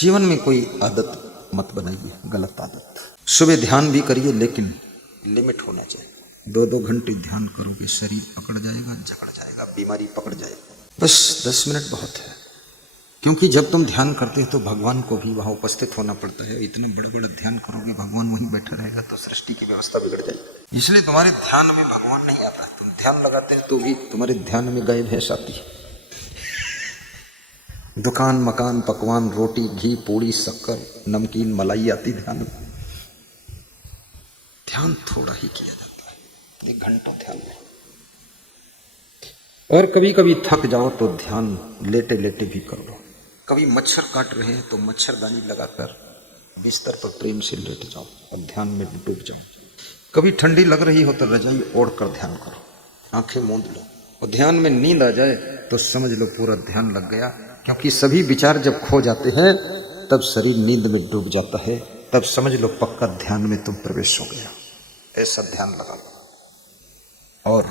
जीवन में कोई आदत मत बनाइए, गलत आदत। सुबह ध्यान भी करिए लेकिन लिमिट होना चाहिए। 2-2 घंटे ध्यान करोगे शरीर पकड़ जाएगा, जकड़ जाएगा, बीमारी पकड़ जाएगी। बस 10 मिनट बहुत है, क्योंकि जब तुम ध्यान करते हो तो भगवान को भी वहाँ उपस्थित होना पड़ता है। इतना बड़ा बड़ा ध्यान करोगे, भगवान वहीं बैठा रहेगा तो सृष्टि की व्यवस्था बिगड़ जाएगी। इसलिए तुम्हारे ध्यान में भगवान नहीं आता। तुम ध्यान लगाते हो तो भी तुम्हारे ध्यान में गाय भैंस आती है, दुकान मकान पकवान रोटी घी पूड़ी शक्कर नमकीन मलाई आती ध्यान में। ध्यान थोड़ा ही किया जाता है, 1 घंटा ध्यान में। और कभी कभी थक जाओ तो ध्यान लेटे लेटे भी कर लो। कभी मच्छर काट रहे हैं तो मच्छरदानी लगाकर बिस्तर पर प्रेम से लेट जाओ और ध्यान में डूब जाओ। कभी ठंडी लग रही हो तो रजाई ओढ़ कर ध्यान करो, आंखें मूंद लो और ध्यान में नींद आ जाए तो समझ लो पूरा ध्यान लग गया। क्योंकि सभी विचार जब खो जाते हैं तब शरीर नींद में डूब जाता है, तब समझ लो पक्का ध्यान में तुम प्रवेश हो गया। ऐसा ध्यान लगा लो। और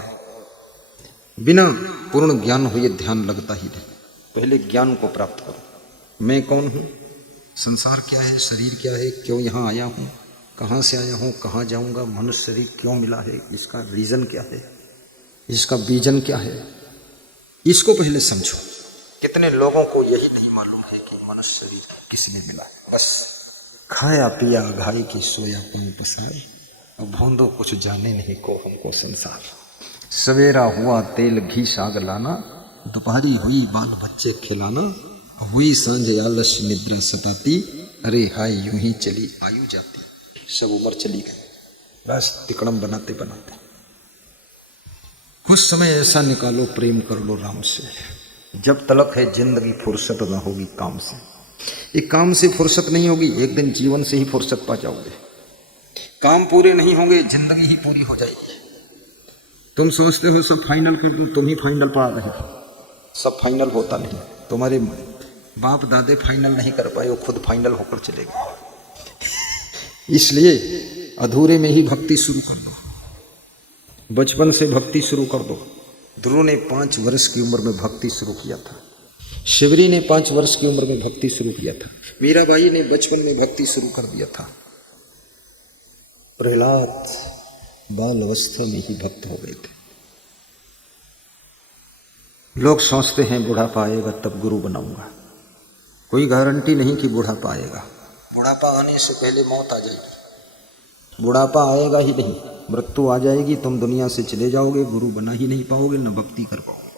बिना पूर्ण ज्ञान हुए ध्यान लगता ही नहीं। पहले ज्ञान को प्राप्त करो। मैं कौन हूँ, संसार क्या है, शरीर क्या है, क्यों यहाँ आया हूँ, कहाँ से आया हूँ, कहाँ जाऊँगा, मनुष्य शरीर क्यों मिला है, इसका रीज़न क्या है, इसका विजन क्या है, इसको पहले समझो। कितने लोगों को यही नहीं मालूम है कि मनुष्य शरीर किसने मिला है। बस खाया पिया घाई की सोया कोई पसार, और भोंदो कुछ जाने नहीं को हमको संसार। सवेरा हुआ तेल घी साग लाना, दोपहरी हुई बाल बच्चे खिलाना, हुई सांझ आलस्य निद्रा सताती, अरे हाय यूं ही चली आयु जाती, सब उम्र चली गई। बस तिकड़म बनाते बनाते कुछ समय ऐसा निकालो, प्रेम कर लो राम से। जब तलक है जिंदगी फुर्सत ना होगी काम से। एक काम से फुर्सत नहीं होगी, एक दिन जीवन से ही फुर्सत पा जाओगे। काम पूरे नहीं होंगे, जिंदगी ही पूरी हो जाएगी। तुम सोचते हो सब फाइनल कर दो, तुम ही फाइनल पा रहे हो। सब फाइनल होता नहीं। तुम्हारे बाप दादे फाइनल नहीं कर पाए, वो खुद फाइनल होकर चले गए। इसलिए अधूरे में ही भक्ति शुरू कर दो, बचपन से भक्ति शुरू कर दो। ध्रुव ने 5 वर्ष की उम्र में भक्ति शुरू किया था, शिवरी ने 5 वर्ष की उम्र में भक्ति शुरू किया था, मीराबाई ने बचपन में भक्ति शुरू कर दिया था, प्रहलाद बाल अवस्था में ही भक्त हो गए थे। लोग सोचते हैं बुढ़ापा आएगा तब गुरु बनाऊंगा। कोई गारंटी नहीं कि बुढ़ापा आएगा। बुढ़ापा आने से पहले मौत आ जाएगी। बुढ़ापा आएगा ही नहीं, मृत्यु आ जाएगी, तुम दुनिया से चले जाओगे, गुरु बना ही नहीं पाओगे, न भक्ति कर पाओगे।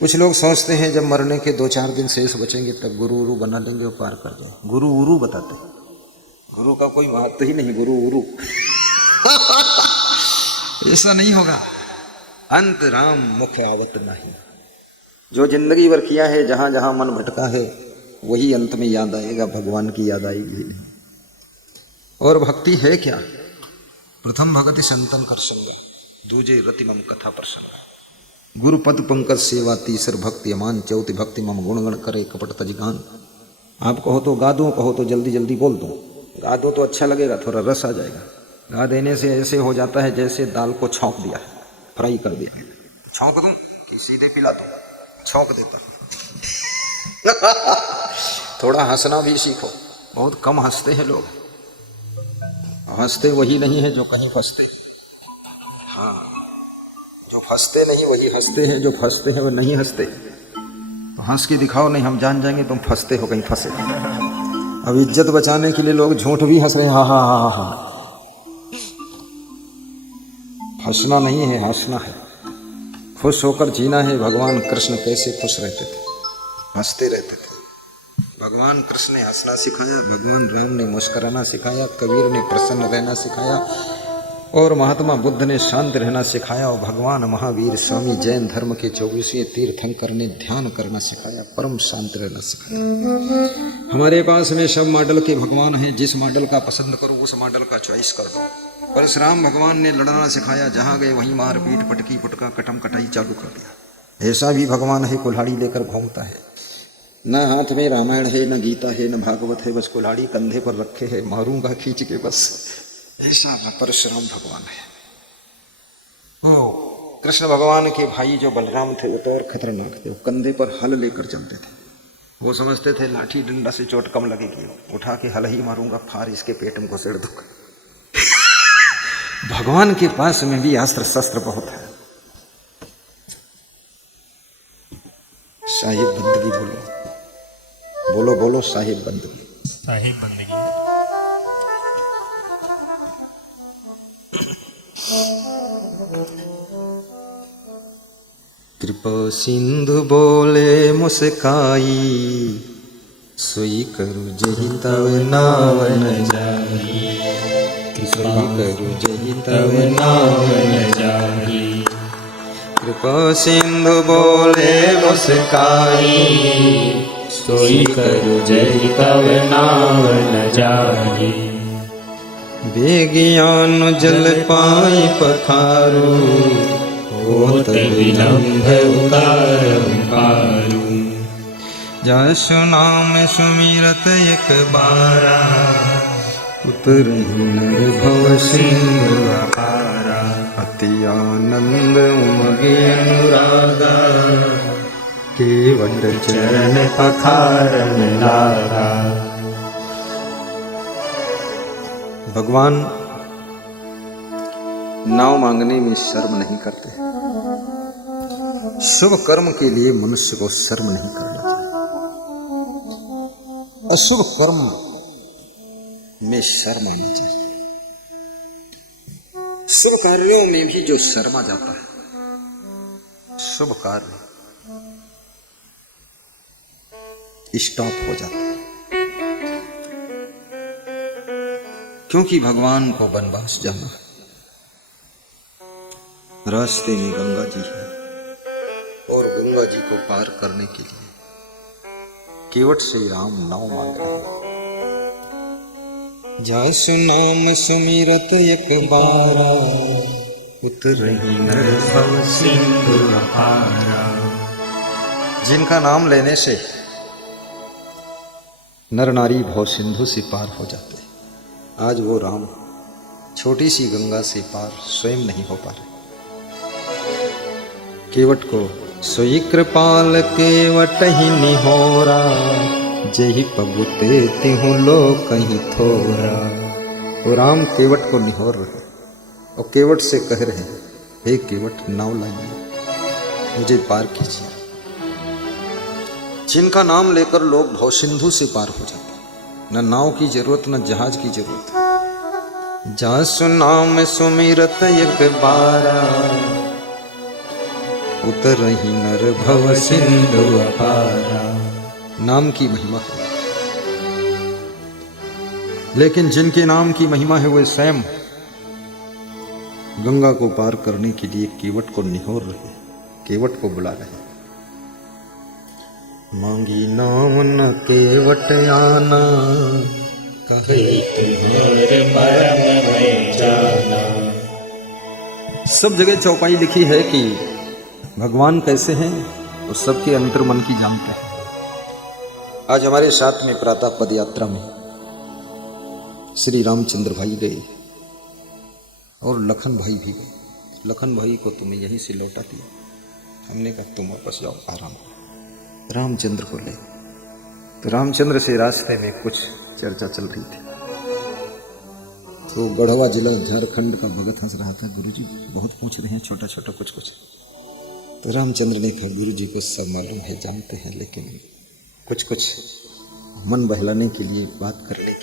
कुछ लोग सोचते हैं जब मरने के 2-4 दिन शेष बचेंगे तब गुरु उरु बना लेंगे और पार कर देंगे। गुरु उरु बताते, गुरु का कोई महत्व ही नहीं, गुरु उरु ऐसा नहीं होगा। अंत राम मुख आवत नहीं। जो जिंदगी भर किया है, जहां जहां मन भटका है, वही अंत में याद आएगा, भगवान की याद आएगी नहीं। और भक्ति है क्या? प्रथम भगति संतन कर संग, दूजे रति मम कथा प्रसंग, गुरु पद पंकज सेवा, तीसर भक्ति अमान, चौथी भक्ति मम गुणगण करे कपट तजगान। आप कहो तो गा दूं, कहो तो जल्दी जल्दी बोल दूं। गा दो तो अच्छा लगेगा, थोड़ा रस आ जाएगा। गा देने से ऐसे हो जाता है जैसे दाल को छौंक दिया, फ्राई कर दिया। छौंक दूं कि सीधे पिला दूं? छौंक देता। थोड़ा हंसना भी सीखो। बहुत कम हंसते हैं लोग। हंसते वही नहीं है जो कहीं फंसते। हाँ, जो फंसते नहीं वही हंसते हैं, जो फंसते हैं वो नहीं हंसते। तो हंस के दिखाओ, नहीं हम जान जाएंगे तुम फंसते हो, कहीं फंसे। अब इज्जत बचाने के लिए लोग झूठ भी हंस रहे हैं। हाँ हाँ हाँ हाँ, हंसना नहीं है, हंसना है, खुश होकर जीना है। भगवान कृष्ण कैसे खुश रहते थे, हंसते रहते थे। भगवान कृष्ण ने हंसना सिखाया, भगवान राम ने मुस्कुराना सिखाया, कबीर ने प्रसन्न रहना सिखाया, और महात्मा बुद्ध ने शांत रहना सिखाया, और भगवान महावीर स्वामी जैन धर्म के 24वें तीर्थंकर ने ध्यान करना सिखाया, परम शांत रहना सिखाया। हमारे पास में सब मॉडल के भगवान हैं, जिस मॉडल का पसंद करो उस मॉडल का चॉइस कर दो। परशुराम भगवान ने लड़ना सिखाया, जहाँ गए वहीं मार पीट पटकी पुटका कटम कटाई चालू कर दिया। ऐसा भी भगवान है, कुल्हाड़ी लेकर घूमता है। न हाथ में रामायण है, न गीता है, न भागवत है, बस कुल्हाड़ी कंधे पर रखे है, मारूंगा खींच के बस। ऐसा परशुराम भगवान है। ओ कृष्ण भगवान के भाई जो बलराम थे वो तो और खतरनाक थे। वो कंधे पर हल लेकर चलते थे, वो समझते थे लाठी डंडा से चोट कम लगेगी, उठा के हल ही मारूंगा, फार इसके पेट में घुसेड़ दूंगा। भगवान के पास में भी अस्त्र शस्त्र बहुत है। साहिब बंदगी बोलो, बोलो बोलो साहिब बंदगी, साहिब बंदगी। कृपा सिंधु बोले मुस्काई, सोई करु जही तव नाव न जाई, सोई करु जही तव नाव न जाई। कृपा सिंधु बोले मुस्काई, सोई करु जही तव नाव न जाई। बेगियान जल पाई पखारू, होत विलंब उतारु पारू। जसु नाम सुमिरत एक बारा, उतरहि नर भव सिंधु अपारा। अति आनंद उमगे अनुरागा, केवट चरण पखारन लागा। भगवान नाव मांगने में शर्म नहीं करते। शुभ कर्म के लिए मनुष्य को शर्म नहीं करना चाहिए, अशुभ कर्म में शर्म आना चाहिए। शुभ कार्यों में भी जो शर्मा जाता है, शुभ कार्य स्टॉप हो जाता है, क्योंकि भगवान को वनवास जाना है। रास्ते में गंगा जी है और गंगा जी को पार करने के लिए केवट से राम नाव मांग रहे हैं। जसु नाम सुमिरत एक बारा, उतरहि नर भव सिंधु अपारा। जिनका नाम लेने से नर नारी भव सिंधु से पार हो जाते हैं, आज वो राम छोटी सी गंगा से पार स्वयं नहीं हो पा रहे। केवट को सोई कृपाल केवट ही निहोरा, जही पगुते तिहु लो कहीं थोरा। वो राम केवट को निहोर रहे और केवट से कह रहे, हे केवट नाव लाइए, मुझे पार कीजिए। जिनका नाम लेकर लोग भवसिंधु से पार हो जाते, न नाव की जरूरत न जहाज की जरूरत। जसु नाम सुमिरत एक बारा, उतरहि नर भव सिंधु अपारा। नाम की महिमा है, लेकिन जिनके नाम की महिमा है वे स्वयं गंगा को पार करने के लिए केवट को निहोर रहे, केवट को बुला रहे। मांगी नाम न केवट आना, कहे तुम्हारे मरम में जाना। सब जगह चौपाई लिखी है कि भगवान कैसे हैं और सबके अंतर मन की जानते हैं। आज हमारे साथ में प्रातः पद यात्रा में श्री रामचंद्र भाई गए और लखन भाई भी गए। लखन भाई को तुम्हें यहीं से लौटा दिया, हमने कहा तुम वापस जाओ आराम। रामचंद्र को ले, तो रामचंद्र से रास्ते में कुछ चर्चा चल रही थी। तो गढ़वा जिला झारखंड का भगत हंस रहा था, गुरुजी बहुत पूछ रहे हैं छोटा छोटा कुछ कुछ। तो रामचंद्र ने कहा गुरुजी को सब मालूम है, जानते हैं, लेकिन कुछ कुछ मन बहलाने के लिए, बात करने के लिए,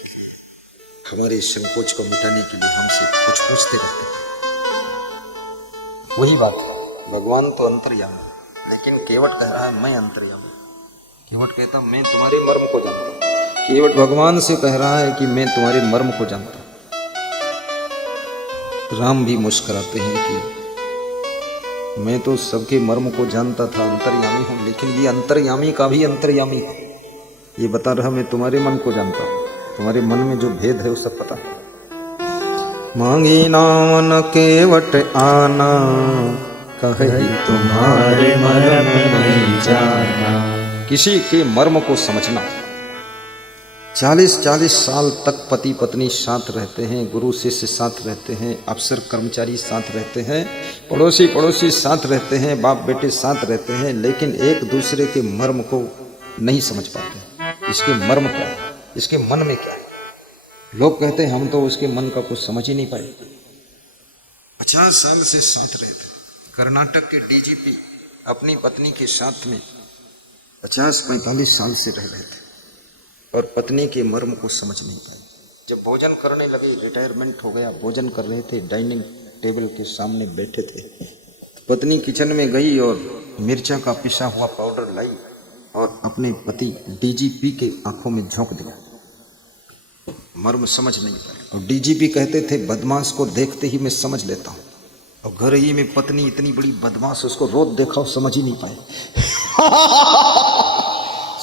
हमारे संकोच को मिटाने के लिए हमसे कुछ पूछते रहते हैं। वही बात है, भगवान तो अंतर्यामी, लेकिन केवट कह रहा है मैं अंतर्यामी। केवट कहता मैं तुम्हारे मर्म को जानता हूँ। केवट भगवान से कह रहा है कि मैं तुम्हारे मर्म को जानता हूँ। राम भी मुस्कुराते हैं कि मैं तो सबके मर्म को जानता था, अंतर्यामी हूँ, लेकिन ये अंतर्यामी का भी अंतर्यामी है। ये बता रहा मैं तुम्हारे मन को जानता हूँ, तुम्हारे मन में जो भेद है वो सब पता है। मांगी नाम न केवट आना, कहे तुम्हारे मर्म नहीं जाना। किसी के मर्म को समझना। 40-40 साल तक पति पत्नी साथ रहते हैं, गुरु शिष्य साथ रहते हैं, अफसर कर्मचारी साथ रहते हैं, पड़ोसी साथ रहते हैं, बाप बेटे साथ रहते हैं, लेकिन एक दूसरे के मर्म को नहीं समझ पाते इसके मर्म क्या है, इसके मन में क्या है। लोग कहते हैं हम तो उसके मन का कुछ समझ ही नहीं पाए। 50 साल से साथ रहे थे। कर्नाटक के डीजीपी अपनी पत्नी के साथ में 50-45 साल से रह रहे थे और पत्नी के मर्म को समझ नहीं पाए। जब भोजन करने लगे, रिटायरमेंट हो गया, भोजन कर रहे थे, डाइनिंग टेबल के सामने बैठे थे, पत्नी किचन में गई और मिर्चा का पिसा हुआ पाउडर लाई और अपने पति डीजीपी के आंखों में झोंक दिया। मर्म समझ नहीं पाए। और डीजीपी कहते थे बदमाश को देखते ही मैं समझ लेता हूं, और घर ही में पत्नी इतनी बड़ी बदमाश, उसको रोज देखा समझ ही नहीं पाए।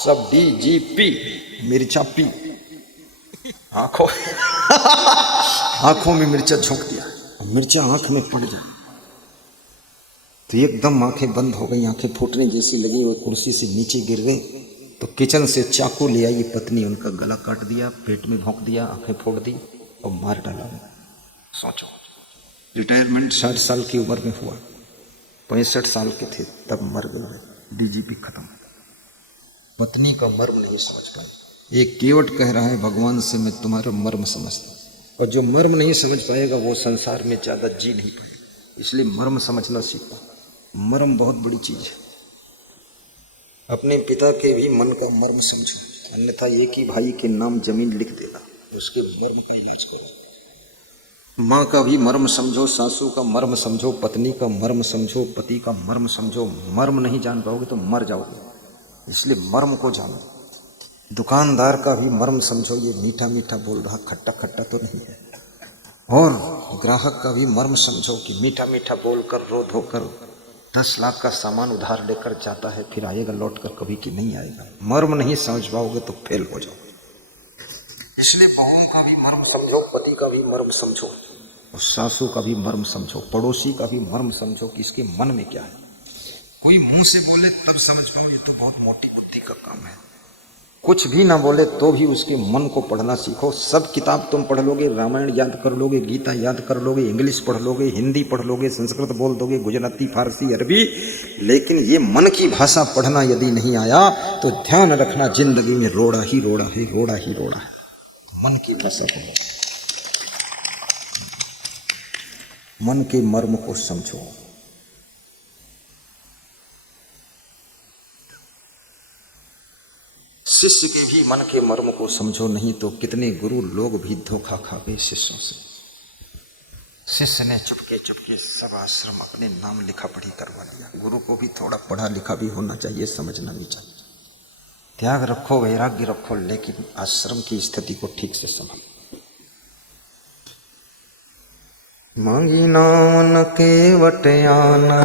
सब डीजीपी मिर्चा पी, आंखों में मिर्चा झोंक दिया, मिर्चा आंख में पड़ जाए तो एकदम आंखें बंद हो गई, आंखें फूटने जैसी लगी। वो कुर्सी से नीचे गिर गए तो किचन से चाकू ले आई पत्नी, उनका गला काट दिया, पेट में भोंक दिया, आंखें फोड़ दी और मार डाला। सोचो, रिटायरमेंट 60 साल की उम्र में हुआ, 65 साल के थे तब मर गए। डीजीपी खत्म। पत्नी का मर्म नहीं समझ पाए। एक केवट कह रहा है भगवान से मैं तुम्हारा मर्म समझता हूं, और जो मर्म नहीं समझ पाएगा वो संसार में ज्यादा जी नहीं पाएगा। इसलिए मर्म समझना सीखो। मर्म बहुत बड़ी चीज है। अपने पिता के भी मन का मर्म समझो, अन्यथा एक ही भाई के नाम जमीन लिख देगा, उसके मर्म का इलाज करो। माँ का भी मर्म समझो, सासू का मर्म समझो, पत्नी का मर्म समझो, पति का मर्म समझो। मर्म नहीं जान पाओगे तो मर जाओगे, इसलिए मर्म को जानो। दुकानदार का भी मर्म समझो, ये मीठा मीठा बोल रहा, खट्टा खट्टा तो नहीं है। और ग्राहक का भी मर्म समझो कि मीठा मीठा बोलकर रो धोकर 10 लाख का सामान उधार लेकर जाता है, फिर आएगा लौट कर कभी कि नहीं आएगा। मर्म नहीं समझ पाओगे तो फेल हो जाओ। इसलिए बहुओं का भी मर्म समझो, पति का भी मर्म समझो, और सासू का भी मर्म समझो, पड़ोसी का भी मर्म समझो कि इसके मन में क्या है। कोई मुंह से बोले तब समझ पाओ, ये तो बहुत मोटी बुद्धि का काम है। कुछ भी ना बोले तो भी उसके मन को पढ़ना सीखो। सब किताब तुम पढ़ लोगे, रामायण याद कर लोगे, गीता याद कर लोगे, इंग्लिश पढ़ लोगे, हिंदी पढ़ लोगे, संस्कृत बोल दोगे, गुजराती, फारसी, अरबी, लेकिन ये मन की भाषा पढ़ना यदि नहीं आया तो ध्यान रखना जिंदगी में रोड़ा ही रोड़ा है, रोड़ा ही रोड़ा है। मन की भाषा पढ़ो, मन के मर्म को समझो। शिष्य के भी मन के मर्म को समझो, नहीं तो कितने गुरु लोग भी धोखा खा गए शिष्यों से। शिष्य ने चुपके चुपके सब आश्रम अपने नाम लिखा पढ़ी करवा लिया। गुरु को भी थोड़ा पढ़ा लिखा भी होना चाहिए, समझना नहीं चाहिए। त्याग रखो, वैराग्य रखो, लेकिन आश्रम की स्थिति को ठीक से संभालो। मांगी नावन केवट आना,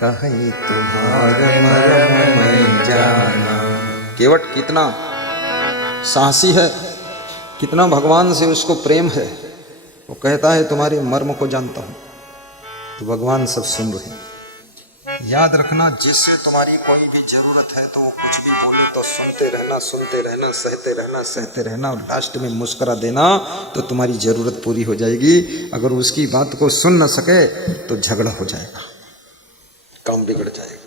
कहे तुम्हारे मर्म मैं जाना। केवट कितना साहसी है, कितना भगवान से उसको प्रेम है। वो कहता है तुम्हारे मर्म को जानता हूं। तो भगवान सब सुन रहे हैं। याद रखना, जिससे तुम्हारी कोई भी जरूरत है तो वो कुछ भी बोले तो सुनते रहना, सुनते रहना, सहते रहना, सहते रहना, और लास्ट में मुस्कुरा देना तो तुम्हारी जरूरत पूरी हो जाएगी। अगर उसकी बात को सुन न सके तो झगड़ा हो जाएगा, काम बिगड़ जाएगा।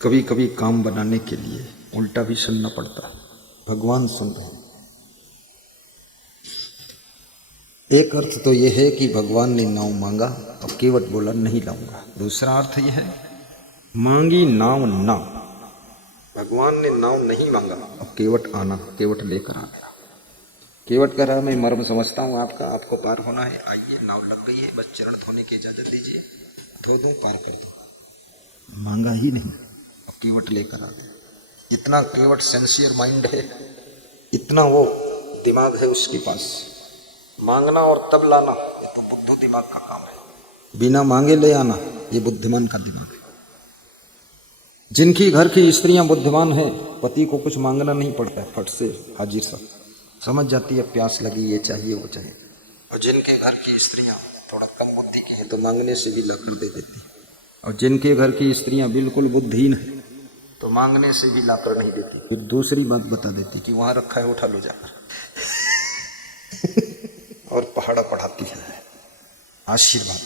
कभी कभी काम बनाने के लिए उल्टा भी सुनना पड़ता। भगवान सुन रहे हैं। एक अर्थ तो यह है कि भगवान ने नाव मांगा और केवट बोला नहीं लाऊंगा। दूसरा अर्थ यह है मांगी नाव ना, भगवान ने नाव नहीं मांगा और केवट आना, केवट लेकर आ गया। केवट कह रहा मैं मर्म समझता हूँ आपका, आपको पार होना है, आइए नाव लग गई है, बस चरण धोने की इजाजत दीजिए, धो दूं पार कर दो। मांगा ही नहीं और केवट लेकर आ गया। इतना केवट सेंसियर माइंड है, इतना वो दिमाग है उसके पास। मांगना और तब लाना ये तो बुद्धू दिमाग का काम है, बिना मांगे ले आना ये बुद्धिमान का दिमाग है। जिनकी घर की स्त्रियां बुद्धिमान हैं, पति को कुछ मांगना नहीं पड़ता है, फट से हाजिर सब समझ जाती है, प्यास लगी ये चाहिए वो चाहिए। और जिनके घर की स्त्रियां थोड़ा कम बुद्धि की है तो मांगने से भी लाकर दे देती, और जिनके घर की स्त्रियां बिल्कुल बुद्धिहीन है तो मांगने से भी लाकर नहीं देती। फिर दूसरी बात बता देती कि वहां रखा है उठा लो जाकर। और पहाड़ा पढ़ाती है आशीर्वाद।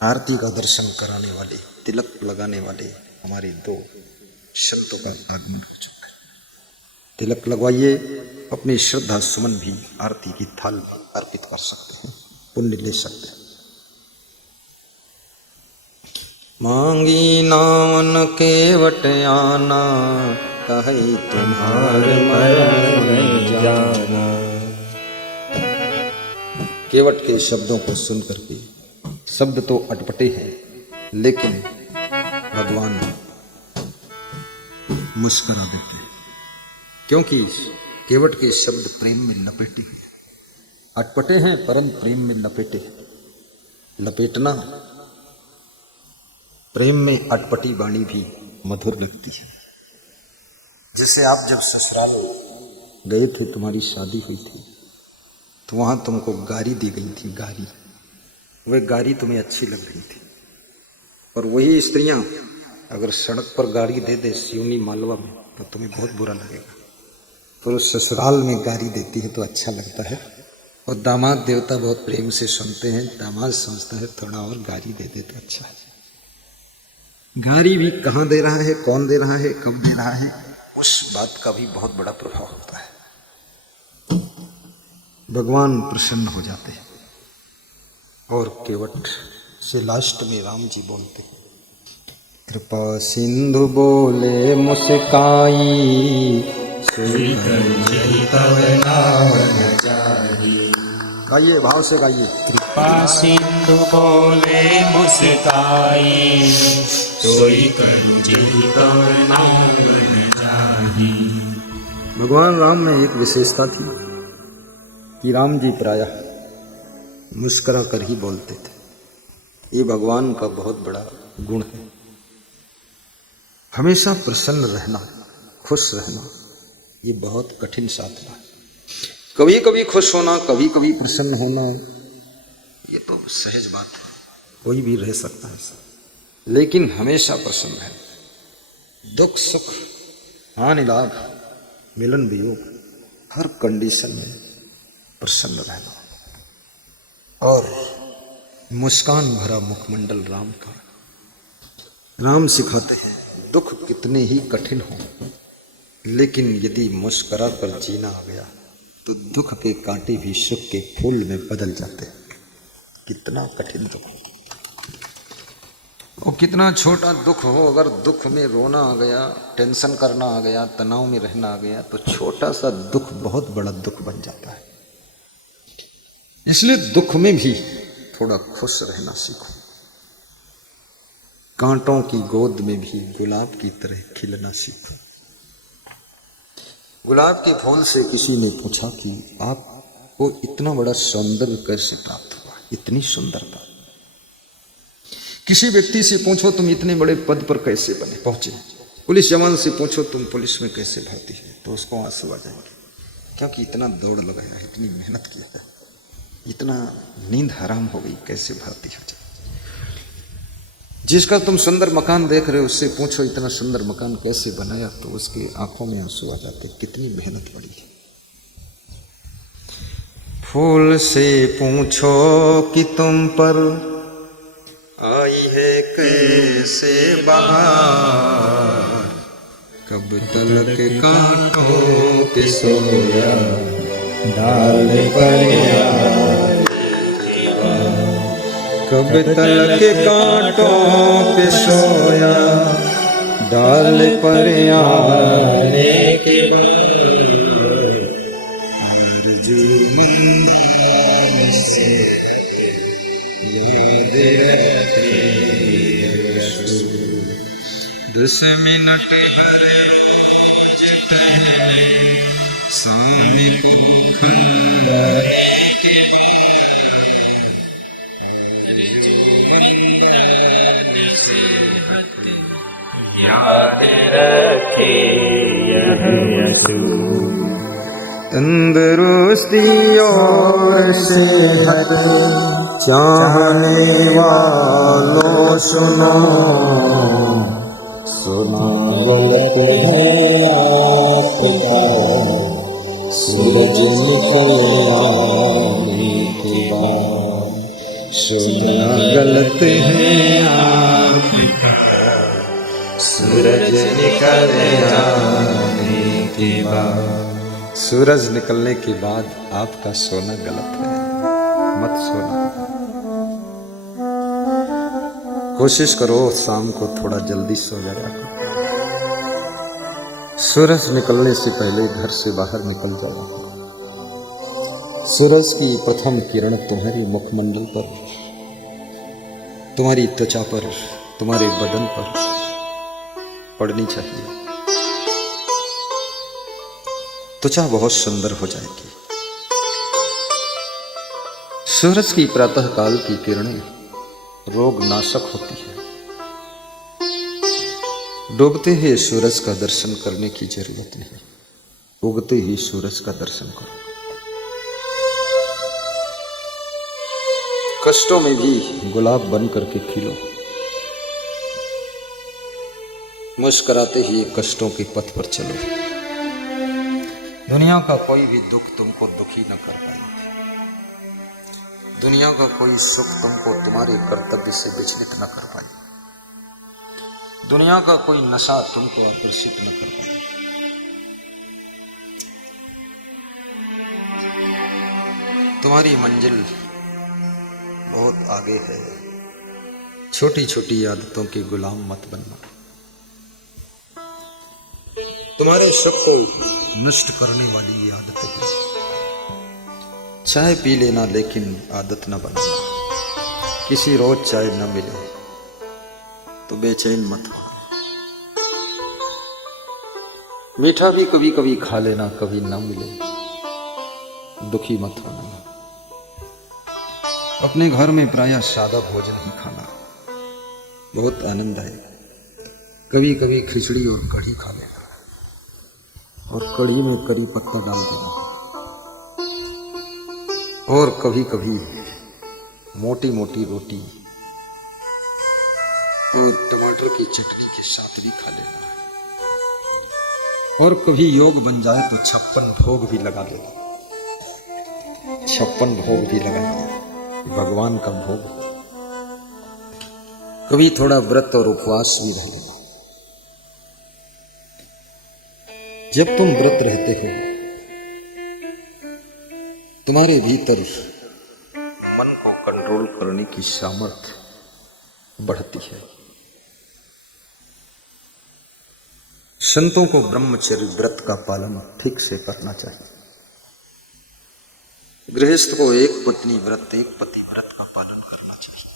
आरती का दर्शन कराने वाले, तिलक लगाने वाले हमारे दो शब्दों का आगमन हो चुका है। तिलक लगवाइए, अपनी श्रद्धा सुमन भी आरती की थाल अर्पित कर सकते हैं, पुण्य ले सकते हैं। मांगी नावन केवट आना, कही तुम्हारे मरम नहीं जाना। केवट के शब्दों को सुन करके, शब्द तो अटपटे हैं लेकिन भगवान मुस्कुरा देते हैं, क्योंकि केवट के शब्द प्रेम में लपेटे हैं। अटपटे हैं परम प्रेम में लपेटे हैं। लपेटना, प्रेम में अटपटी वाणी भी मधुर लगती है। जैसे आप जब ससुराल गए थे, तुम्हारी शादी हुई थी, तो वहां तुमको गारी दी गई थी, गारी। वह गारी तुम्हें अच्छी लग रही थी। और वही स्त्रियां अगर सड़क पर गाड़ी दे दे सिवनी मालवा में, तो तुम्हें बहुत बुरा लगेगा। पर ससुराल में गारी देती है तो अच्छा लगता है। और दामाद देवता बहुत प्रेम से सुनते हैं। दामाद सोचता है थोड़ा और गारी दे दे तो अच्छा है। गारी भी कहाँ दे रहा है, कौन दे रहा है, कब दे रहा है, उस बात का भी बहुत बड़ा प्रभाव होता है। भगवान प्रसन्न हो जाते हैं। और केवट से लास्ट में राम जी बोलते हैं, कृपा सिंधु बोले मुस्काई, सोई करुणा तव नावन जाई। गाइए, भाव से गाइए। कृपा सिंधु बोले मुस्काई, सोई करुणा तव नावन जाई। भगवान राम में एक विशेषता थी कि राम जी प्रायः मुस्कुरा कर ही बोलते थे। ये भगवान का बहुत बड़ा गुण है। हमेशा प्रसन्न रहना, खुश रहना, ये बहुत कठिन साधना है। कभी कभी खुश होना, कभी कभी प्रसन्न होना, ये तो सहज बात है, कोई भी रह सकता है। लेकिन हमेशा प्रसन्न है। दुख सुख, हानि लाभ, मिलन वियोग, हर कंडीशन में प्रसन्न रहना। और मुस्कान भरा मुखमंडल राम का। राम सिखाते हैं दुख कितने ही कठिन हो, लेकिन यदि मुस्कुरा कर जीना आ गया तो दुख के कांटे भी सुख के फूल में बदल जाते हैं। कितना कठिन दुख हो, और कितना छोटा दुख हो, अगर दुख में रोना आ गया, टेंशन करना आ गया, तनाव में रहना आ गया, तो छोटा सा दुख बहुत बड़ा दुख बन जाता है। इसलिए दुख में भी थोड़ा खुश रहना सीखो। कांटों की गोद में भी गुलाब की तरह खिलना सीखो। गुलाब के फूल से किसी ने पूछा कि आपको इतना बड़ा सौंदर्य कैसे प्राप्त हुआ, इतनी सुंदरता। किसी व्यक्ति से पूछो तुम इतने बड़े पद पर कैसे बने पहुंचे, पुलिस जवान से पूछो तुम पुलिस में कैसे भर्ती है, तो उसको आंसू आ जाएंगे, क्योंकि इतना दौड़ लगाया है, इतनी मेहनत की है, इतना नींद हराम हो गई, कैसे भर्ती हो जाए। जिसका तुम सुंदर मकान देख रहे हो उससे पूछो इतना सुंदर मकान कैसे बनाया, तो उसकी आंखों में आंसू आ जाते, कितनी मेहनत पड़ी है। फूल से पूछो कि तुम पर आई है कैसे बहार, कब तलक कांटों पे सोया डाल पर यार, कब तलक कांटों पे सोया डाल पर यार के दस मिनट हरे पहले सामने को खंडे के याद रखे यह यसु। तंदुरुस्ती और सेहत चाहने वालों सुनो, सुना गलत है आपका, सूरज निकल आने के बाद, सुना गलत है आपका, सूरज निकल आने के बाद। सूरज निकलने के बाद आपका सोना गलत है, मत सोना। कोशिश करो शाम को थोड़ा जल्दी सो जाया करो। सूरज निकलने से पहले घर से बाहर निकल जाया करो। सूरज की प्रथम किरण तुम्हारी मुखमंडल पर, तुम्हारी त्वचा पर, तुम्हारे बदन पर पड़नी चाहिए। त्वचा बहुत सुंदर हो जाएगी। सूरज की प्रातः काल की किरणें रोग नाशक होती है। डूबते ही सूरज का दर्शन करने की जरूरत नहीं, उगते ही सूरज का दर्शन करो। कष्टों में भी गुलाब बन करके खिलो। मुस्कुराते ही कष्टों के पथ पर चलो। दुनिया का कोई भी दुख तुमको दुखी न कर पाएगा। दुनिया का कोई सुख तुमको तुम्हारे कर्तव्य से विचलित न कर पाए। दुनिया का कोई नशा तुमको आकर्षित न कर पाए। तुम्हारी मंजिल बहुत आगे है। छोटी छोटी आदतों के गुलाम मत बनना। तुम्हारे सुख को नष्ट करने वाली ये आदतें हैं। चाय पी लेना लेकिन आदत न बनाना। किसी रोज चाय न मिले तो बेचैन मत होना। मीठा भी कभी कभी खा लेना, कभी न मिले दुखी मत होना। अपने घर में प्रायः सादा भोजन ही खाना बहुत आनंद है। कभी कभी खिचड़ी और कढ़ी खा लेना, और कढ़ी में करी पत्ता डाल देना। और कभी कभी मोटी मोटी रोटी और टमाटर की चटनी के साथ भी खा लेना। और कभी योग बन जाए तो 56 भोग भी लगा देना। 56 भोग भी लगा देना, भगवान का भोग। कभी थोड़ा व्रत और उपवास भी रह लेना। जब तुम व्रत रहते हो तुम्हारे भीतर मन को कंट्रोल करने की सामर्थ्य बढ़ती है। संतों को ब्रह्मचर्य व्रत का पालन ठीक से करना चाहिए। गृहस्थ को एक पत्नी व्रत, एक पति व्रत का पालन करना चाहिए।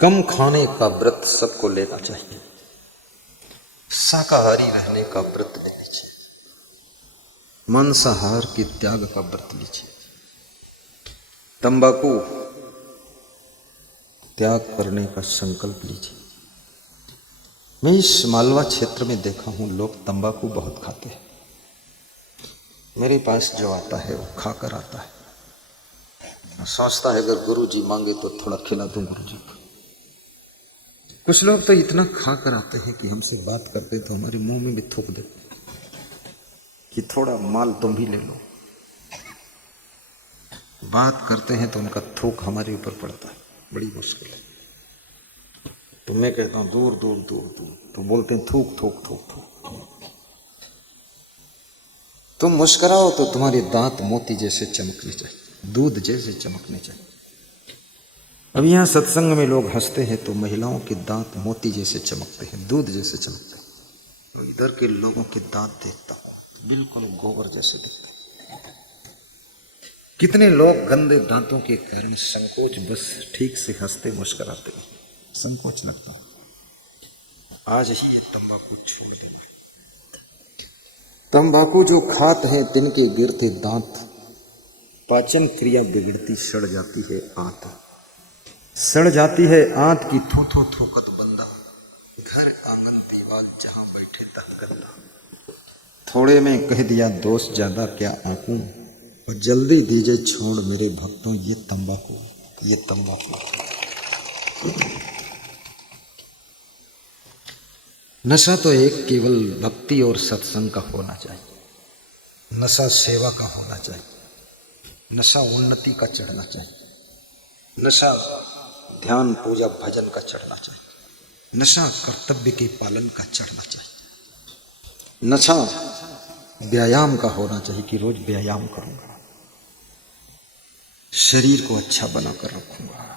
कम खाने का व्रत सबको लेना चाहिए। शाकाहारी रहने का व्रत लेना चाहिए। मांसाहार के त्याग का व्रत लीजिए। तंबाकू त्याग करने का संकल्प लीजिए। मैं इस मालवा क्षेत्र में देखा हूं, लोग तंबाकू बहुत खाते हैं। मेरे पास जो आता है वो खाकर आता है। सोचता है अगर गुरु जी मांगे तो थोड़ा खिला दूं गुरु जी को। कुछ लोग तो इतना खा कर आते हैं कि हमसे बात करते तो हमारे मुंह में भी थूक देते कि थोड़ा माल तुम भी ले लो। बात करते हैं तो उनका थूक हमारे ऊपर पड़ता है, बड़ी मुश्किल है। तो मैं कहता हूं दूर दूर दूर दूर, तो बोलते हैं थूक थूक थूक थूक। तुम मुस्कुराओ तो तुम्हारे दांत मोती जैसे चमकने चाहिए, दूध जैसे चमकने चाहिए। अब यहाँ सत्संग में लोग हंसते हैं तो महिलाओं के दांत मोती जैसे चमकते हैं, दूध जैसे चमकते हैं। तो इधर के लोगों के दांत देखता हूँ बिल्कुल गोबर जैसे दिखते हैं। कितने लोग गंदे दांतों के कारण संकोच बस ठीक से हंसते मुस्कुराते हैं, संकोच लगता। आज ही ये तंबाकू छोड़ देना। तंबाकू जो खाते हैं तिनके गिरते दांत, पाचन क्रिया बिगड़ती, सड़ जाती है आंत, सड़ जाती है आंत की थू थू थूकत बंदा, घर आंगन दीवार जहां बैठे तक गंदा। थोड़े में कह दिया दोस्त ज्यादा क्या आंकूं, और जल्दी दीजिए छोड़ मेरे भक्तों ये तंबाकू, ये तंबाकू। नशा तो एक केवल भक्ति और सत्संग का होना चाहिए। नशा सेवा का होना चाहिए। नशा उन्नति का चढ़ना चाहिए। नशा ध्यान पूजा भजन का चढ़ना चाहिए। नशा कर्तव्य के पालन का चढ़ना चाहिए। नशा व्यायाम का होना चाहिए कि रोज व्यायाम करूंगा, शरीर को अच्छा बनाकर रखूंगा।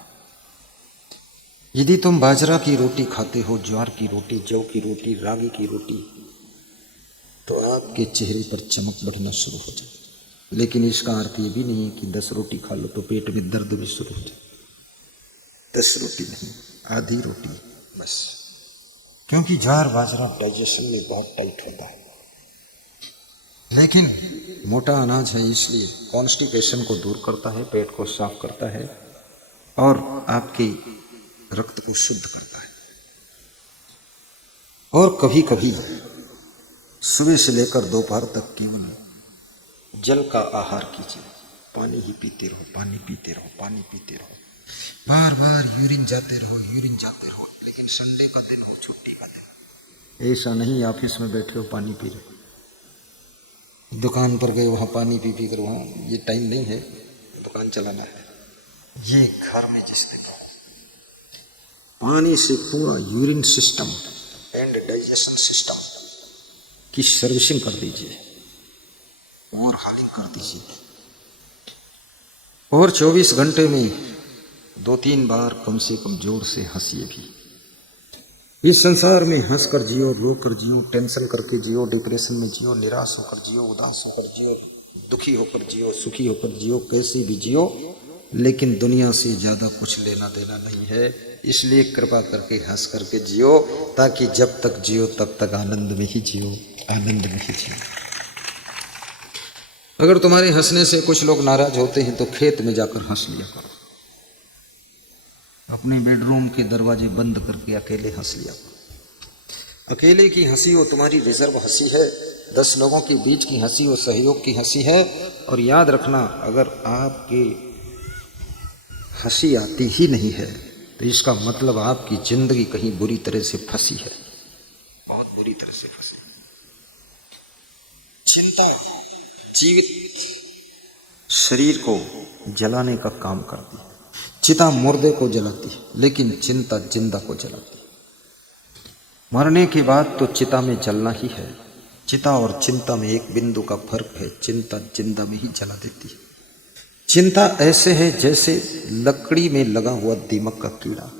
यदि तुम बाजरा की रोटी खाते हो, ज्वार की रोटी, जौ की रोटी, रागी की रोटी, तो आपके चेहरे पर चमक बढ़ना शुरू हो जाए। लेकिन इसका अर्थ ये भी नहीं है कि 10 रोटी खा लो तो पेट में दर्द भी शुरू हो जाए। 10 रोटी नहीं, आधी रोटी बस, क्योंकि ज्वार बाजरा डाइजेशन में बहुत टाइट होता है। लेकिन मोटा अनाज है, इसलिए कॉन्स्टिपेशन को दूर करता है, पेट को साफ करता है और आपके रक्त को शुद्ध करता है। और कभी कभी सुबह से लेकर दोपहर तक केवल जल का आहार कीजिए। पानी ही पीते रहो, पानी पीते रहो, पानी पीते रहो। बार बार यूरिन जाते रहो, यूरिन जाते रहो। लेकिन संडे का दिन हो, छुट्टी का दिन, ऐसा नहीं ऑफिस में बैठे हो पानी पी रहे, दुकान पर गए वहाँ पानी पी पी कर, वहाँ ये टाइम नहीं है दुकान चलाना है। ये घर में जिस दिन पानी से पूरा urine system and digestion system की सर्विसिंग कर दीजिए और हालिंग कर दीजिए। और 24 घंटे में 2-3 बार कम से कम जोर से हंसिए भी। इस संसार में हंस कर जियो, रो कर जियो, टेंशन करके जियो, डिप्रेशन में जियो, निराश होकर जियो, उदास होकर जियो, दुखी होकर जियो, सुखी होकर जियो, कैसे भी जियो, लेकिन दुनिया से ज़्यादा कुछ लेना देना नहीं है। इसलिए कृपा करके हंस करके जियो, ताकि जब तक जियो तब तक आनंद में ही जियो, आनंद में ही जियो। अगर तुम्हारे हंसने से कुछ लोग नाराज होते हैं तो खेत में जाकर हंस लिया करो। अपने बेडरूम के दरवाजे बंद करके अकेले हंस लिया करो। अकेले की हंसी वो तुम्हारी रिजर्व हंसी है, 10 लोगों के बीच की हंसी वो सहयोग की हंसी है। और याद रखना, अगर आपके हंसी आती ही नहीं है तो इसका मतलब आपकी जिंदगी कहीं बुरी तरह से फंसी है, बहुत बुरी तरह से फंसी। चिंता जीवित शरीर को जलाने का काम करती है। चिता मुर्दे को जलाती है, लेकिन चिंता जिंदा को जलाती है। मरने के बाद तो चिता में जलना ही है। चिता और चिंता में एक बिंदु का फर्क है, चिंता जिंदा में ही जला देती है। चिंता ऐसे है जैसे लकड़ी में लगा हुआ दीमक का कीड़ा।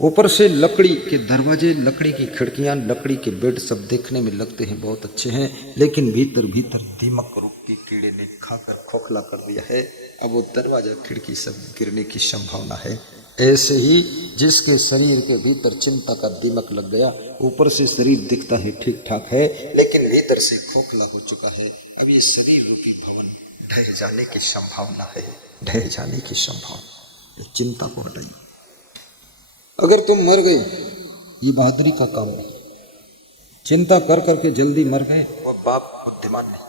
ऊपर से लकड़ी के दरवाजे, लकड़ी की खिड़कियां, लकड़ी के बेड सब देखने में लगते हैं बहुत अच्छे हैं, लेकिन भीतर भीतर दीमक रूप के कीड़े ने खाकर खोखला कर दिया है। अब वो दरवाजा खिड़की सब गिरने की संभावना है। ऐसे ही जिसके शरीर के भीतर चिंता का दीमक लग गया, ऊपर से शरीर दिखता है ठीक ठाक है, लेकिन भीतर से खोखला हो चुका है। अब ये शरीर रूपी भवन ढह जाने की संभावना है, ढह जाने की संभावना। चिंता को हटाइए। अगर तुम मर गए, ये बहादुरी का काम नहीं। चिंता कर करके जल्दी मर गए, वो बाप बुद्धिमान नहीं,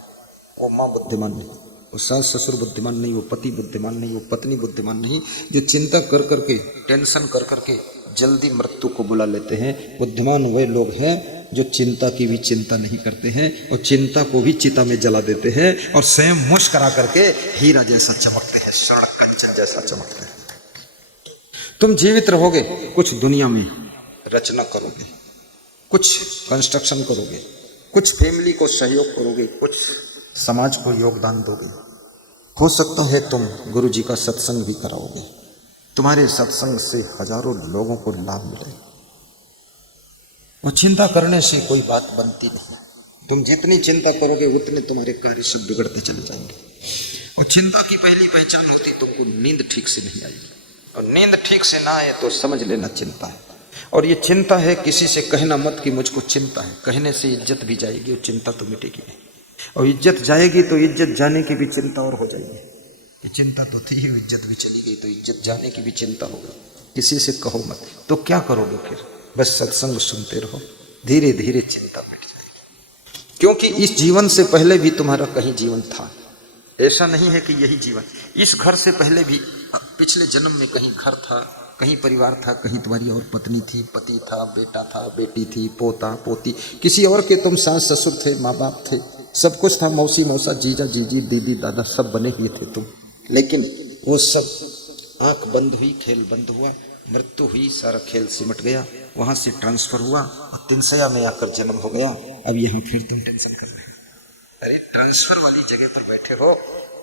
वो माँ बुद्धिमान नहीं, वो सास ससुर बुद्धिमान नहीं, वो पति बुद्धिमान नहीं, वो पत्नी बुद्धिमान नहीं। जो चिंता कर करके, टेंशन कर करके जल्दी मृत्यु को बुला लेते हैं, बुद्धिमान वे लोग हैं जो चिंता की भी चिंता नहीं करते हैं और चिंता को भी चिता में जला देते हैं और स्वयं मुस्कुरा करके हीरा जैसा चमकते हैं, स्वर्ण कंचन जैसा चमकते हैं। तुम जीवित रहोगे, कुछ दुनिया में रचना करोगे, कुछ कंस्ट्रक्शन करोगे, कुछ फैमिली को सहयोग करोगे, कुछ समाज को योगदान दोगे। हो सकता है तुम गुरु जी का सत्संग भी कराओगे, तुम्हारे सत्संग से हजारों लोगों को लाभ मिले। और चिंता करने से कोई बात बनती नहीं। तुम जितनी चिंता करोगे उतने तुम्हारे कार्य सब बिगड़ते चले जाएंगे। और चिंता की पहली पहचान होती तुमको नींद ठीक से नहीं आएगी, और नींद ठीक से ना आए तो समझ लेना चिंता है। और ये चिंता है, किसी से कहना मत कि मुझको चिंता है। कहने से इज्जत भी जाएगी और चिंता तो मिटेगी नहीं। और इज्जत जाएगी तो इज्जत जाने की भी चिंता और हो जाएगी। ये चिंता तो थी ही, इज्जत भी चली गई तो इज्जत जाने की भी चिंता हो गई। किसी से कहो मत, तो क्या करोगे फिर? बस सत्संग सुनते रहो, धीरे धीरे चिंता मिट जाएगी। क्योंकि इस जीवन से पहले भी तुम्हारा कहीं जीवन था। ऐसा नहीं है कि यही जीवन, इस घर से पहले भी पिछले जन्म में कहीं घर था, कहीं परिवार था, कहीं तुम्हारी और पत्नी थी, पति था, बेटा था, बेटी थी, पोता पोती, किसी और के तुम सास ससुर थे, माँ बाप थे, सब कुछ था, मौसी मौसा, जीजा जीजी, दीदी दादा, सब बने हुए थे तुम। लेकिन वो सब आंख बंद हुई, खेल बंद हुआ मृत्यु हुई, सारा खेल सिमट गया, वहां से ट्रांसफर हुआ और तिनसया में आकर जन्म हो गया। अब यहाँ फिर तुम टेंशन कर रहे हो। अरे ट्रांसफर वाली जगह पर बैठे हो,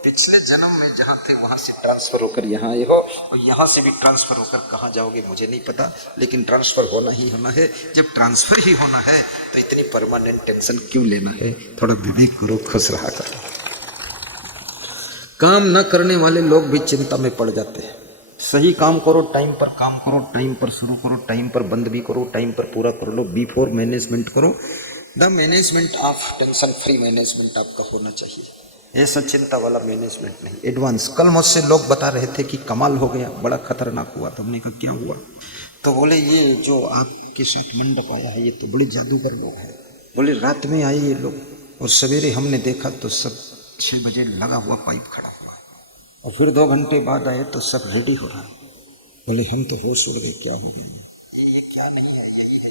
पिछले जन्म में जहाँ थे वहां से ट्रांसफर होकर यहाँ आए हो, और यहाँ से भी ट्रांसफर होकर कहाँ जाओगे मुझे नहीं पता, लेकिन ट्रांसफर होना ही होना है। जब ट्रांसफर ही होना है तो इतनी परमानेंट टेंशन क्यों लेना है? थोड़ा विवेक करो, खुश रहा करो। काम न करने वाले लोग भी चिंता में पड़ जाते हैं। सही काम करो, टाइम पर काम करो, टाइम पर शुरू करो, टाइम पर बंद भी करो, टाइम पर पूरा कर लो। बिफोर मैनेजमेंट करो। The management of tension free management आपका होना चाहिए। ऐसा चिंता वाला मैनेजमेंट नहीं, एडवांस। कल मुझसे लोग बता रहे थे कि कमाल हो गया, बड़ा खतरनाक हुआ। तो हमने कहा क्या हुआ? तो बोले ये जो आपके साथ मंडप आया है ये तो बड़े जादूगर लोग हैं। बोले रात में आए ये लोग और सवेरे हमने देखा तो सब 6 बजे लगा हुआ पाइप खड़ा हुआ, और फिर 2 घंटे बाद आए तो सब रेडी हो रहा। बोले हम तो होश उड़ गए, क्या हो गया? ये क्या नहीं है, यही है।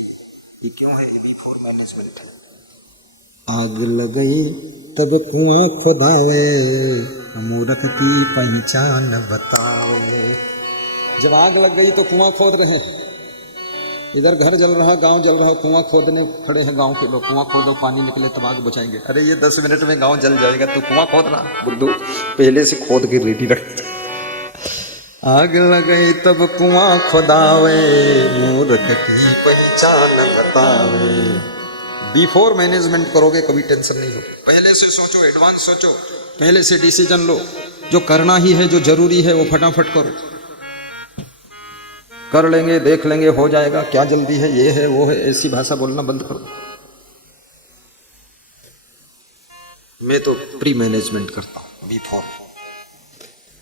ये क्यों है? बिफोर मैनेजमेंट है। आग लग गई तब कुआं खुदावे, मूर्ख की पहचान बतावे। जब आग लग गई तो कुआं खोद रहे हैं। इधर घर जल रहा, गांव जल रहा, कुआं खोदने खड़े हैं गांव के लोग। कुआं खोदो, पानी निकले तब आग बुझाएंगे। अरे ये 10 मिनट में गांव जल जाएगा तो कुआं खोद रहा। बुद्धू पहले से खोद के रेडी रख। आग लग गई तब कुआं खुदावे, मूर्ख की पहचान बतावे। बिफोर मैनेजमेंट करोगे कभी टेंशन नहीं होगी। पहले से सोचो, एडवांस सोचो, पहले से डिसीजन लो। जो करना ही है, जो जरूरी है वो फटाफट करो। कर लेंगे, देख लेंगे, हो जाएगा, क्या जल्दी है, ये है वो है, ऐसी भाषा बोलना बंद करो। मैं तो प्री मैनेजमेंट करता हूँ, बिफोर।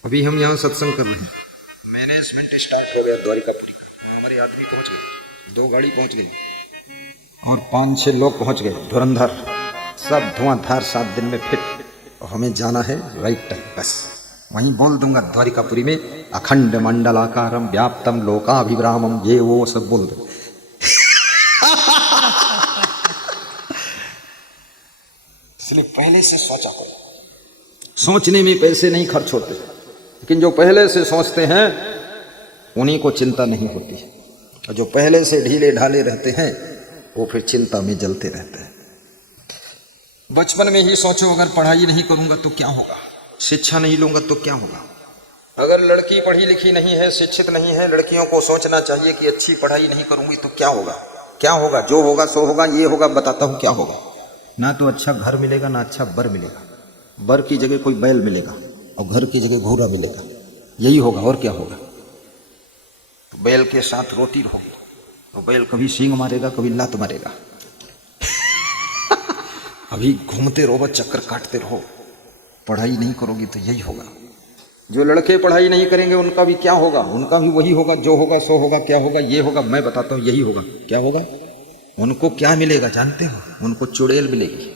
अभी हम यहाँ सत्संग कर रहे हैं, मैनेजमेंट स्टार्ट हो गया द्वारिकापुरी। हमारे आदमी पहुंच गए, 2 गाड़ी पहुंच गई और 5-6 लोग पहुंच गए। धुरंधर सब धुआंधार 7 दिन में फिट। और हमें जाना है राइट टाइम। बस वहीं बोल दूंगा द्वारिकापुरी में, अखंड मंडलाकारम व्याप्तम लोकाभिरामम, ये वो सब बोल दो। इसलिए पहले से सोचा करो। सोचने में पैसे नहीं खर्च होते, लेकिन जो पहले से सोचते हैं उन्हीं को चिंता नहीं होती। और जो पहले से ढीले ढाले रहते हैं वो फिर चिंता में जलते रहते हैं। बचपन में ही सोचो, अगर पढ़ाई नहीं करूंगा तो क्या होगा, शिक्षा नहीं लूंगा तो क्या होगा। अगर लड़की पढ़ी लिखी नहीं है, शिक्षित नहीं है, लड़कियों को सोचना चाहिए कि अच्छी पढ़ाई नहीं करूंगी तो क्या होगा। क्या होगा? जो होगा सो होगा। ये होगा, बताता हूं क्या होगा। ना तो अच्छा घर मिलेगा, ना अच्छा बर मिलेगा। बर की जगह कोई बैल मिलेगा और घर की जगह घोड़ा मिलेगा। यही होगा, और क्या होगा। तो बैल के साथ रोटी होगी, तो बैल कभी सींग मारेगा, कभी लात मारेगा। अभी घूमते रहो, चक्कर काटते रहो। पढ़ाई नहीं करोगी तो यही होगा। जो लड़के पढ़ाई नहीं करेंगे उनका भी क्या होगा? उनका भी वही होगा, जो होगा सो होगा। क्या होगा? ये होगा, मैं बताता हूँ, यही होगा। क्या होगा? उनको क्या मिलेगा जानते हो? उनको चुड़ैल मिलेगी।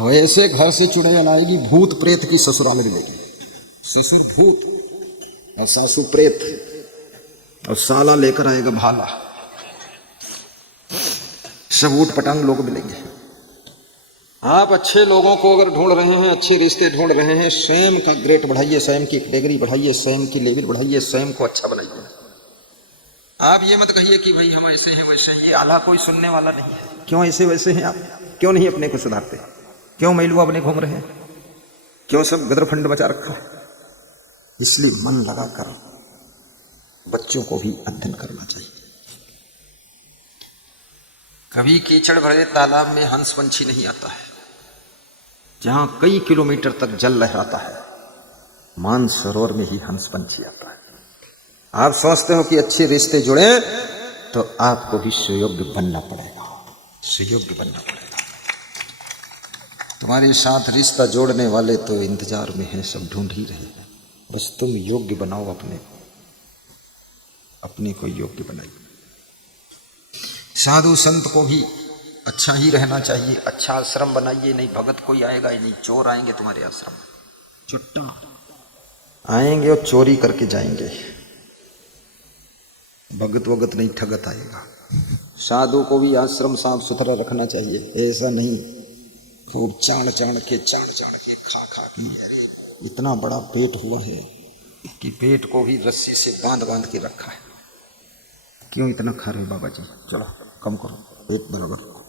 वैसे घर से चुड़ैल आएगी, भूत प्रेत की ससुराल मिलेगी। ससुर भूत और सासू प्रेत, और साला लेकर आएगा भाला। सब ऊट पटांग लोग मिलेंगे। आप अच्छे लोगों को अगर ढूंढ रहे हैं, अच्छे रिश्ते ढूंढ रहे हैं, स्वयं का ग्रेड बढ़ाइए, स्वयं की कैटेगरी बढ़ाइए, स्वयं की लेवल बढ़ाइए, स्वयं को अच्छा बनाइए। आप ये मत कहिए कि भाई हम ऐसे हैं वैसे हैं। ये आला कोई सुनने वाला नहीं है। क्यों ऐसे वैसे हैं आप? क्यों नहीं अपने को सुधारते? क्यों मैलुआ अपने घूम रहे हैं? क्यों सब गदरफंड बचा रखा है? इसलिए मन लगाकर बच्चों को भी अध्ययन करना चाहिए। कभी कीचड़ भरे तालाब में हंस पंछी नहीं आता है। जहां कई किलोमीटर तक जल लहराता है, मानसरोवर में ही हंस पंछी आता है। आप सोचते हो कि अच्छे रिश्ते जुड़े तो आपको भी सुयोग्य बनना पड़ेगा। सुयोग्य बनना पड़ेगा। तुम्हारे साथ रिश्ता जोड़ने वाले तो इंतजार में हैं, सब ढूंढ ही रहे हैं। बस तुम योग्य बनाओ, अपने को योग्य बनाइए। साधु संत को भी अच्छा ही रहना चाहिए। अच्छा आश्रम बनाइए। नहीं भगत कोई आएगा ही नहीं, चोर आएंगे तुम्हारे आश्रम में, चुट्टा आएंगे और चोरी करके जाएंगे। भगत वगत नहीं, ठगत आएगा। साधु को भी आश्रम साफ सुथरा रखना चाहिए। ऐसा नहीं खूब चाण चाण के खा के इतना बड़ा पेट हुआ है, कि पेट को भी रस्सी से बांध बांध के रखा है। क्यों इतना खा रहे हो बाबा जी? चलो कम करो, पेट बराबर रखो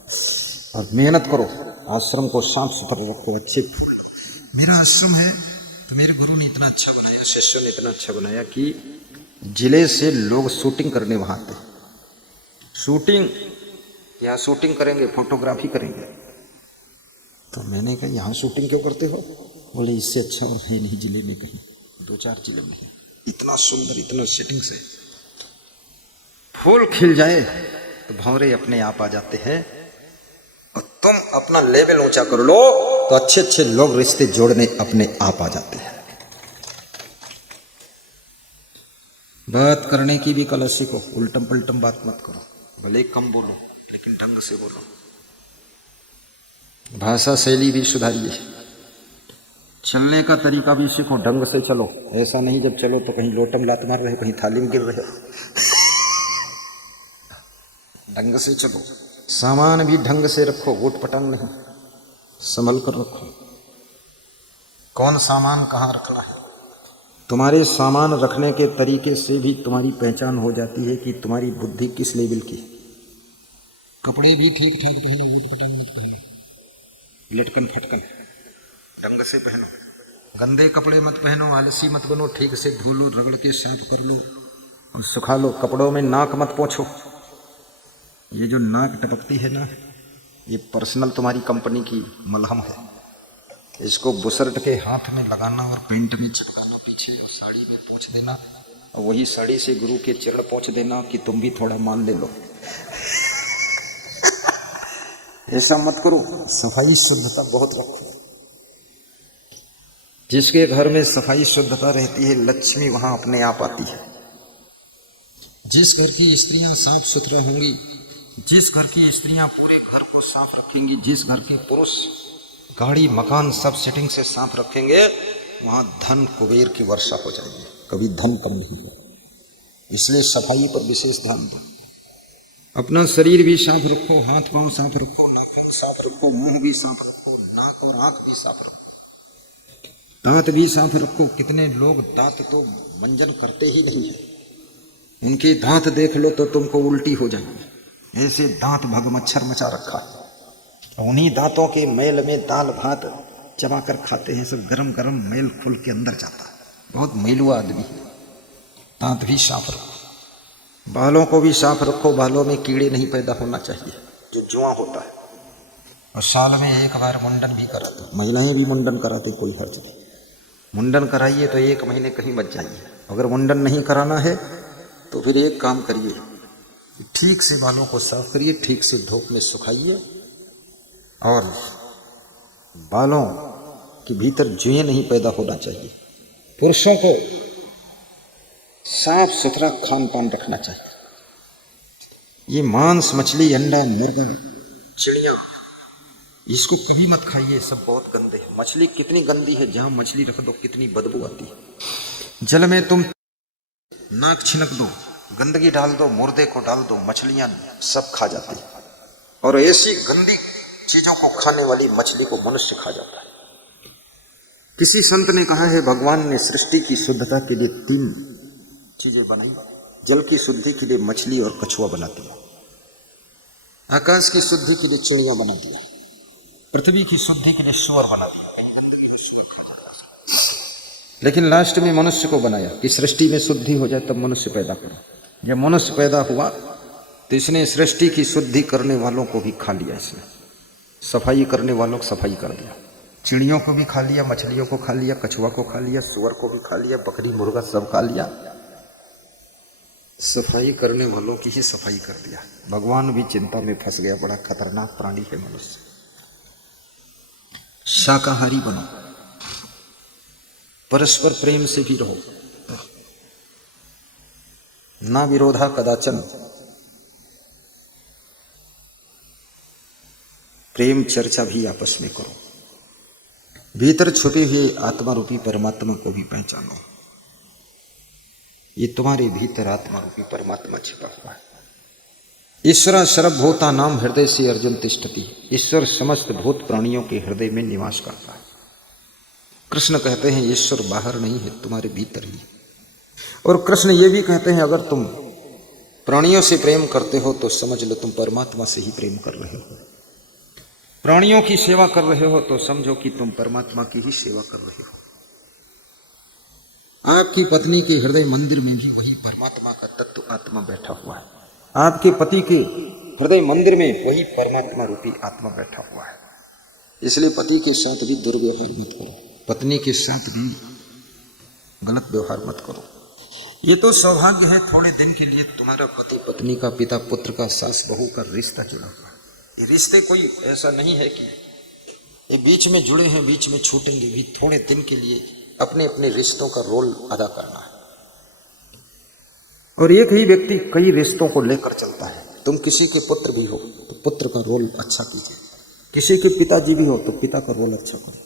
और मेहनत करो। आश्रम को साफ सुथरा रखो, अच्छे। मेरा आश्रम है तो मेरे गुरु ने इतना अच्छा बनाया, शिष्यों ने इतना अच्छा बनाया कि जिले से लोग शूटिंग करने वहाँ आते। शूटिंग, यहाँ शूटिंग करेंगे, फोटोग्राफी करेंगे। तो मैंने कहा यहाँ शूटिंग क्यों करते हो? बोले इससे अच्छा और है नहीं जिले में कहीं, 2-4 जिले में। इतना सुंदर, इतना सेटिंग से फूल खिल जाए तो भंवरे अपने आप आ जाते हैं। और तुम अपना लेवल ऊंचा कर लो तो अच्छे अच्छे लोग रिश्ते जोड़ने अपने आप आ जाते हैं। बात करने की भी कला सीखो, उल्टम पलटम बात मत करो, भले कम बोलो लेकिन ढंग से बोलो। भाषा शैली भी सुधारिए, चलने का तरीका भी सीखो, ढंग से चलो। ऐसा नहीं जब चलो तो कहीं लोटम लात मार रहे हो, कहीं थाली में गिर रहे हो। ढंग से चलो, सामान भी ढंग से रखो, वोट पटांग नहीं, संभल कर रखो। कौन सामान कहाँ रखना है, तुम्हारे सामान रखने के तरीके से भी तुम्हारी पहचान हो जाती है कि तुम्हारी बुद्धि किस लेवल की। कपड़े भी ठीक ठाक पहनो, वोट पटांग मत पहनो, लटकन फटकन ढंग से पहनो। गंदे कपड़े मत पहनो, आलसी मत बनो, ठीक से धो लो, रगड़ के साफ कर लो और सुखा लो। कपड़ों में नाक मत पोंछो। ये जो नाक टपकती है ना, ये पर्सनल तुम्हारी कंपनी की मलहम है। इसको बुसर्ट के हाथ में लगाना और पेंट में चिपकाना पीछे, और साड़ी में पोंछ देना, और वही साड़ी से गुरु के चरण पोंछ देना कि तुम भी थोड़ा मान ले लो। ऐसा मत करो। सफाई शुद्धता बहुत रखो। जिसके घर में सफाई शुद्धता रहती है, लक्ष्मी वहां अपने आप आती है। जिस घर की स्त्रियां साफ सुथरा होंगी, जिस घर की स्त्रियां पूरे घर को साफ रखेंगी, जिस घर के पुरुष गाड़ी मकान सब सेटिंग से साफ रखेंगे, वहां धन कुबेर की वर्षा हो जाएगी, कभी धन कम नहीं होगा। इसलिए सफाई पर विशेष ध्यान दो। अपना शरीर भी साफ रखो, हाथ पांव साफ रखो, नाखून साफ रखो, मुंह भी साफ रखो, नाक और आंख भी साफ रखो, दांत भी साफ रखो। कितने लोग दांत तो मंजन करते ही नहीं है, इनके दांत देख लो तो तुमको उल्टी हो जाएगी। ऐसे दांत भग मच्छर मचा रखा है। उन्हीं दांतों के मैल में दाल भात चबा कर खाते हैं, सब गरम गरम मैल खुल के अंदर जाता है। बहुत मैलुआ आदमी है। दांत भी साफ रखो, बालों को भी साफ रखो। बालों में कीड़े नहीं पैदा होना चाहिए, जो जुआ होता है। और साल में एक बार मुंडन भी कराते, महिलाएं भी मुंडन कराते, कोई हर्ज नहीं। मुंडन कराइए तो 1 महीने कहीं मत जाइए। अगर मुंडन नहीं कराना है तो फिर एक काम करिए, ठीक से बालों को साफ करिए, ठीक से धूप में सुखाइए, और बालों के भीतर जुएं नहीं पैदा होना चाहिए। पुरुषों को साफ सुथरा खान पान रखना चाहिए। ये मांस, मछली, अंडा, मुर्गा, चिड़िया, इसको कभी मत खाइए, सब बहुत गंदे हैं। मछली कितनी गंदी है, जहां मछली रख दो कितनी बदबू आती है। जल में तुम नाक छिनक दो, गंदगी डाल दो, मुर्दे को डाल दो, मछलियां सब खा जाती है। और ऐसी गंदी चीजों को खाने वाली मछली को मनुष्य खा जाता है। किसी संत ने कहा है, भगवान ने सृष्टि की शुद्धता के लिए 3 चीजें बनाई। जल की शुद्धि के लिए मछली और कछुआ बना दिया, आकाश की शुद्धि के लिए चिड़िया बना दिया, पृथ्वी की शुद्धि के लिए सुअर बना दिया। लेकिन लास्ट में मनुष्य को बनाया कि सृष्टि में शुद्धि हो जाए तब मनुष्य पैदा करो। जब मनुष्य पैदा हुआ तो इसने सृष्टि की शुद्धि करने वालों को भी खा लिया, इसने सफाई करने वालों को सफाई कर दिया। चिड़ियों को भी खा लिया, मछलियों को खा लिया, कछुआ को खा लिया, सुअर को भी खा लिया, बकरी मुर्गा सब खा लिया। सफाई करने वालों की ही सफाई कर दिया। भगवान भी चिंता में फंस गया। बड़ा खतरनाक प्राणी है मनुष्य। शाकाहारी बनो, परस्पर प्रेम से भी रहो, ना विरोधा कदाचन, प्रेम चर्चा भी आपस में करो। भीतर छुपे हुए आत्मा रूपी परमात्मा को भी पहचानो। ये तुम्हारे भीतर आत्मा रूपी परमात्मा छिपा हुआ है। ईश्वर सर्वभूता नाम हृदय से अर्जुन तिष्ठति। ईश्वर समस्त भूत प्राणियों के हृदय में निवास करता है। कृष्ण कहते हैं ईश्वर बाहर नहीं है, तुम्हारे भीतर ही। और कृष्ण ये भी कहते हैं, अगर तुम प्राणियों से प्रेम करते हो तो समझ लो तुम परमात्मा से ही प्रेम कर रहे हो। प्राणियों की सेवा कर रहे हो तो समझो कि तुम परमात्मा की ही सेवा कर रहे हो। आपकी पत्नी के हृदय मंदिर में भी वही परमात्मा का तत्व आत्मा बैठा हुआ है। आपके पति के हृदय मंदिर में वही परमात्मा रूपी आत्मा बैठा हुआ है। इसलिए पति के साथ भी दुर्व्यवहार मत करो, पत्नी के साथ भी गलत व्यवहार मत करो। ये तो सौभाग्य है, थोड़े दिन के लिए तुम्हारा पति पत्नी का, पिता पुत्र का, सास बहू का रिश्ता जुड़ा हुआ है। ये रिश्ते कोई ऐसा नहीं है कि ये बीच में जुड़े हैं, बीच में छूटेंगे भी। थोड़े दिन के लिए अपने अपने रिश्तों का रोल अदा करना है। और एक ही व्यक्ति कई रिश्तों को लेकर चलता है। तुम किसी के पुत्र भी हो तो पुत्र का रोल अच्छा कीजिए, किसी के पिताजी भी हो तो पिता का रोल अच्छा करो,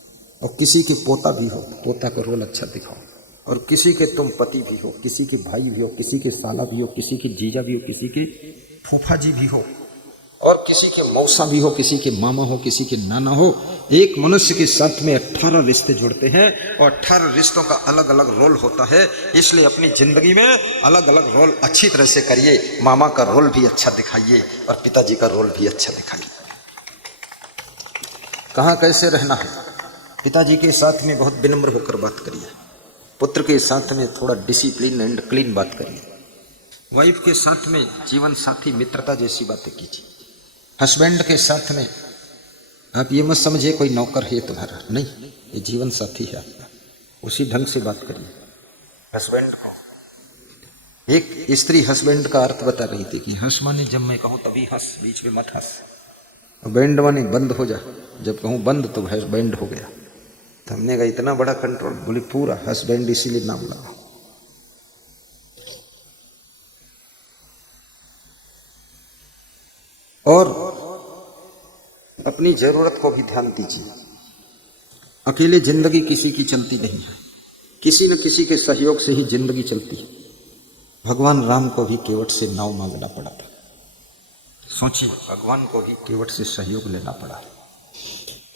और किसी के पोता भी हो तो पोता का रोल अच्छा दिखाओ, और किसी के तुम पति भी हो, किसी के भाई भी हो, किसी के साला भी हो, किसी के जीजा भी हो, किसी के फूफा जी भी हो, और किसी के मौसा भी हो, किसी के मामा हो, किसी के नाना हो। एक मनुष्य के साथ में 18 रिश्ते जुड़ते हैं और 18 रिश्तों का अलग अलग रोल होता है। इसलिए अपनी जिंदगी में अलग अलग रोल अच्छी तरह से करिए। मामा का रोल भी अच्छा दिखाइए और पिताजी का रोल भी अच्छा दिखाइए। कहाँ कैसे रहना है, पिताजी के साथ में बहुत विनम्र होकर बात करिए, पुत्र के साथ में थोड़ा डिसिप्लिन एंड क्लीन बात करिए, वाइफ के साथ में जीवन साथी मित्रता जैसी बातें कीजिए। हस्बैंड के साथ में आप ये मत समझिए कोई नौकर है तुम्हारा, नहीं, ये जीवन साथी है आपका, उसी ढंग से बात करिए हस्बैंड को। एक स्त्री हस्बैंड का अर्थ बता रही थी कि हंस माने जब मैं कहूँ तभी हंस, बीच में मत हंस। बैंड माने बंद हो जा, जब कहूँ बंद तो बैंड हो गया। तो हमने कहा इतना बड़ा कंट्रोल, बोली पूरा हस्बैंड इसीलिए नाम लगा। और अपनी जरूरत को भी ध्यान दीजिए। अकेले जिंदगी किसी की चलती नहीं है, किसी न किसी के सहयोग से ही जिंदगी चलती है। भगवान राम को भी केवट से नाव मांगना पड़ा था। सोचिए, भगवान को भी केवट से सहयोग लेना पड़ा।